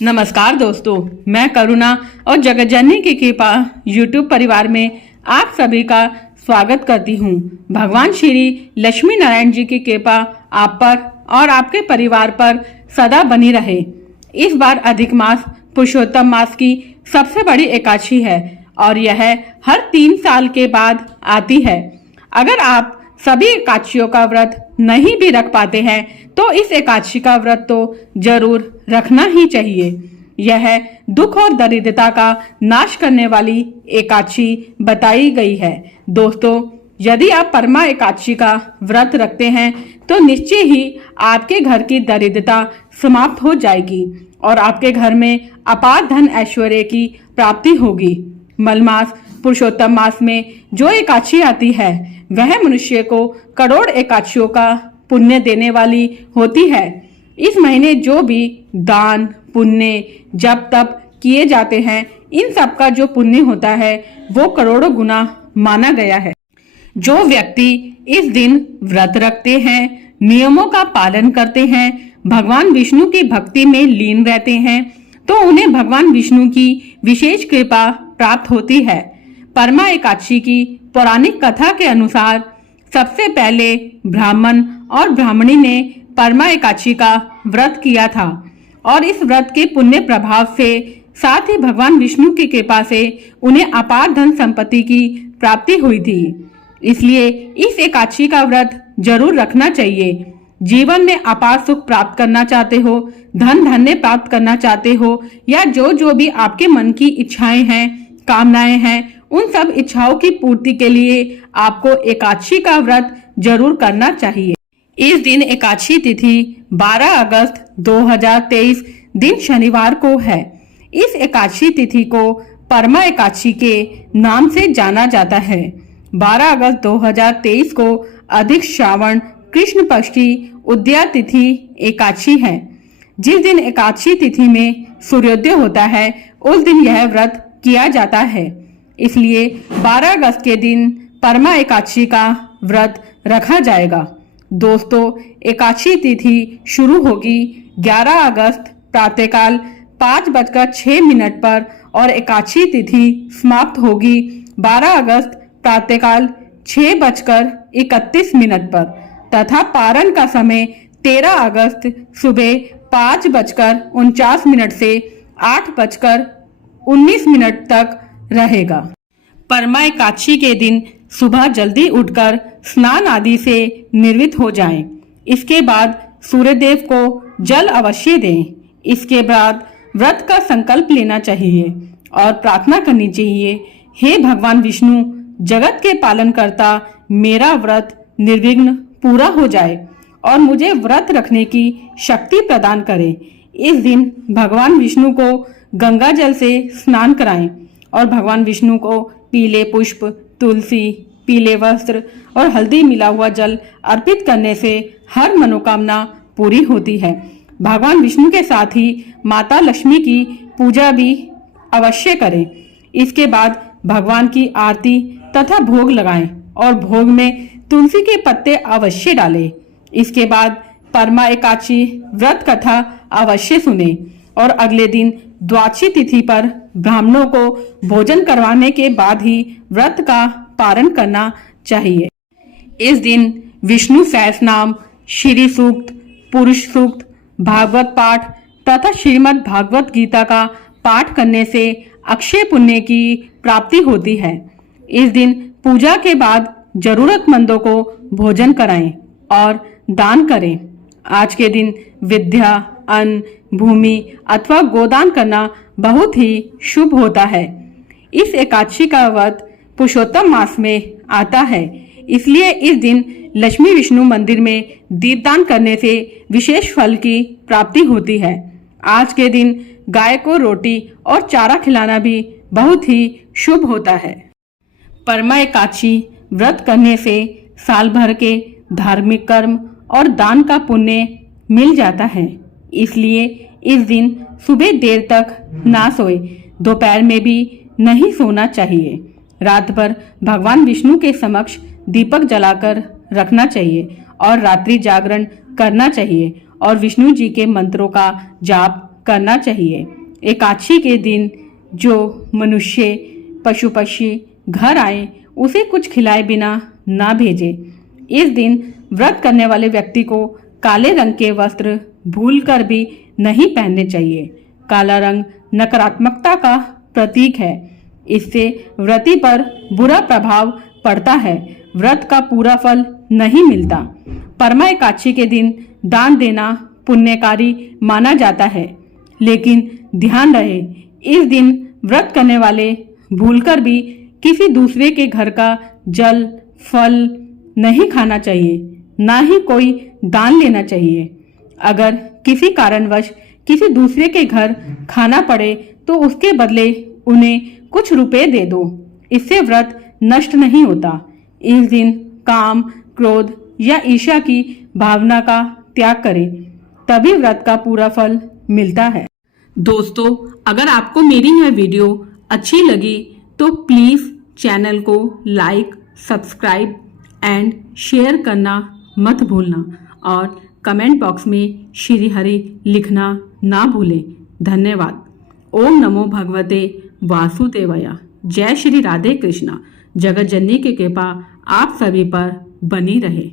नमस्कार दोस्तों, मैं करुणा और जगतजननी की कृपा यूट्यूब परिवार में आप सभी का स्वागत करती हूँ। भगवान श्री लक्ष्मी नारायण जी की कृपा आप पर और आपके परिवार पर सदा बनी रहे। इस बार अधिक मास पुरुषोत्तम मास की सबसे बड़ी एकादशी है और यह हर 3 साल के बाद आती है। अगर आप सभी एकादशियों का व्रत नहीं भी रख पाते हैं तो इस एकादशी का व्रत तो जरूर रखना ही चाहिए। यह दुख और दरिद्रता का नाश करने वाली एकादशी बताई गई है। दोस्तों, यदि आप परमा एकादशी का व्रत रखते हैं तो निश्चय ही आपके घर की दरिद्रता समाप्त हो जाएगी और आपके घर में अपार धन ऐश्वर्य की प्राप्ति होगी। मलमास पुरुषोत्तम मास में जो एकादशी आती है वह मनुष्य को करोड़ एकादशियों का पुण्य देने वाली होती है। इस महीने जो भी दान पुण्य जप तप किए जाते हैं, इन सब का जो पुण्य होता है वो करोड़ों गुना माना गया है। जो व्यक्ति इस दिन व्रत रखते हैं, नियमों का पालन करते हैं, भगवान विष्णु की भक्ति में लीन रहते हैं तो उन्हें भगवान विष्णु की विशेष कृपा प्राप्त होती है। परमा एकादशी की पौराणिक कथा के अनुसार सबसे पहले ब्राह्मण और ब्राह्मणी ने परमा एकादशी का व्रत किया था और इस व्रत के पुण्य प्रभाव से साथ ही भगवान विष्णु की कृपा से उन्हें अपार धन संपत्ति की प्राप्ति हुई थी। इसलिए इस एकादशी का व्रत जरूर रखना चाहिए। जीवन में अपार सुख प्राप्त करना चाहते हो, धन धान्य प्राप्त करना चाहते हो या जो भी आपके मन की इच्छाएं हैं, कामनाएं हैं, उन सब इच्छाओं की पूर्ति के लिए आपको एकादशी का व्रत जरूर करना चाहिए। इस दिन एकादशी तिथि 12 अगस्त 2023 दिन शनिवार को है। इस एकादशी तिथि को परमा एकादशी के नाम से जाना जाता है। 12 अगस्त 2023 को अधिक श्रावण कृष्ण पक्ष की उदया तिथि एकादशी है। जिस दिन एकादशी तिथि में सूर्योदय होता है उस दिन यह व्रत किया जाता है। इसलिए 12 अगस्त के दिन परमा एकादशी का व्रत रखा जाएगा। दोस्तों, एकादशी तिथि शुरू होगी 11 अगस्त प्रातःकाल 5:06 पर और एकादशी तिथि समाप्त होगी 12 अगस्त प्रातःकाल 6:31 पर तथा पारण का समय 13 अगस्त सुबह 5:49 से 8:19 तक रहेगा। परमा एकादशी के दिन सुबह जल्दी उठकर स्नान आदि से निर्वित हो जाएं। इसके बाद सूर्यदेव को जल अवश्य दें। इसके बाद व्रत का संकल्प लेना चाहिए और प्रार्थना करनी चाहिए, हे भगवान विष्णु, जगत के पालन करता, मेरा व्रत निर्विघ्न पूरा हो जाए और मुझे व्रत रखने की शक्ति प्रदान करें। इस दिन भगवान विष्णु को गंगा जल से स्नान कराएं और भगवान विष्णु को पीले पुष्प, तुलसी, पीले वस्त्र और हल्दी मिला हुआ जल अर्पित करने से हर मनोकामना पूरी होती है। भगवान विष्णु के साथ ही माता लक्ष्मी की पूजा भी अवश्य करें। इसके बाद भगवान की आरती तथा भोग लगाएं और भोग में तुलसी के पत्ते अवश्य डालें। इसके बाद परमा एकादशी व्रत कथा अवश्य सुने और अगले दिन द्वादशी तिथि पर ब्राह्मणों को भोजन करवाने के बाद ही व्रत का पारण करना चाहिए। इस दिन विष्णु सहस्रनाम, श्री सूक्त, पुरुष सूक्त, भागवत पाठ तथा श्रीमद् भागवत गीता का पाठ करने से अक्षय पुण्य की प्राप्ति होती है। इस दिन पूजा के बाद जरूरतमंदों को भोजन कराएं और दान करें। आज के दिन विद्या, अन्न, भूमि अथवा गोदान करना बहुत ही शुभ होता है। इस एकादशी का व्रत पुरुषोत्तम मास में आता है, इसलिए इस दिन लक्ष्मी विष्णु मंदिर में दीपदान करने से विशेष फल की प्राप्ति होती है। आज के दिन गाय को रोटी और चारा खिलाना भी बहुत ही शुभ होता है। परमा एकादशी व्रत करने से साल भर के धार्मिक कर्म और दान का पुण्य मिल जाता है। इसलिए इस दिन सुबह देर तक ना सोए, दोपहर में भी नहीं सोना चाहिए। रात भर भगवान विष्णु के समक्ष दीपक जलाकर रखना चाहिए और रात्रि जागरण करना चाहिए और विष्णु जी के मंत्रों का जाप करना चाहिए। एकादशी के दिन जो मनुष्य पशु पक्षी घर आए उसे कुछ खिलाए बिना ना भेजे। इस दिन व्रत करने वाले व्यक्ति को काले रंग के वस्त्र भूलकर भी नहीं पहनने चाहिए। काला रंग नकारात्मकता का प्रतीक है। इससे व्रती पर बुरा प्रभाव पड़ता है। व्रत का पूरा फल नहीं मिलता। परमा एकादशी के दिन दान देना पुण्यकारी माना जाता है, लेकिन ध्यान रहे इस दिन व्रत करने वाले भूलकर भी किसी दूसरे के घर का जल फल नहीं खाना चाहिए, ना ही कोई दान लेना चाहिए। अगर किसी कारणवश किसी दूसरे के घर खाना पड़े तो उसके बदले उन्हें कुछ रुपए दे दो। इससे व्रत नष्ट नहीं होता। इस दिन काम, क्रोध या ईर्ष्या की भावना का त्याग करें, तभी व्रत का पूरा फल मिलता है। दोस्तों, अगर आपको मेरी यह वीडियो अच्छी लगी तो प्लीज चैनल को लाइक, सब्सक्राइब एंड शेयर करना मत भूलना और कमेंट बॉक्स में श्री हरि लिखना ना भूलें। धन्यवाद। ओम नमो भगवते वासुदेवाय। जय श्री राधे कृष्णा। जगत जननी की कृपा आप सभी पर बनी रहे।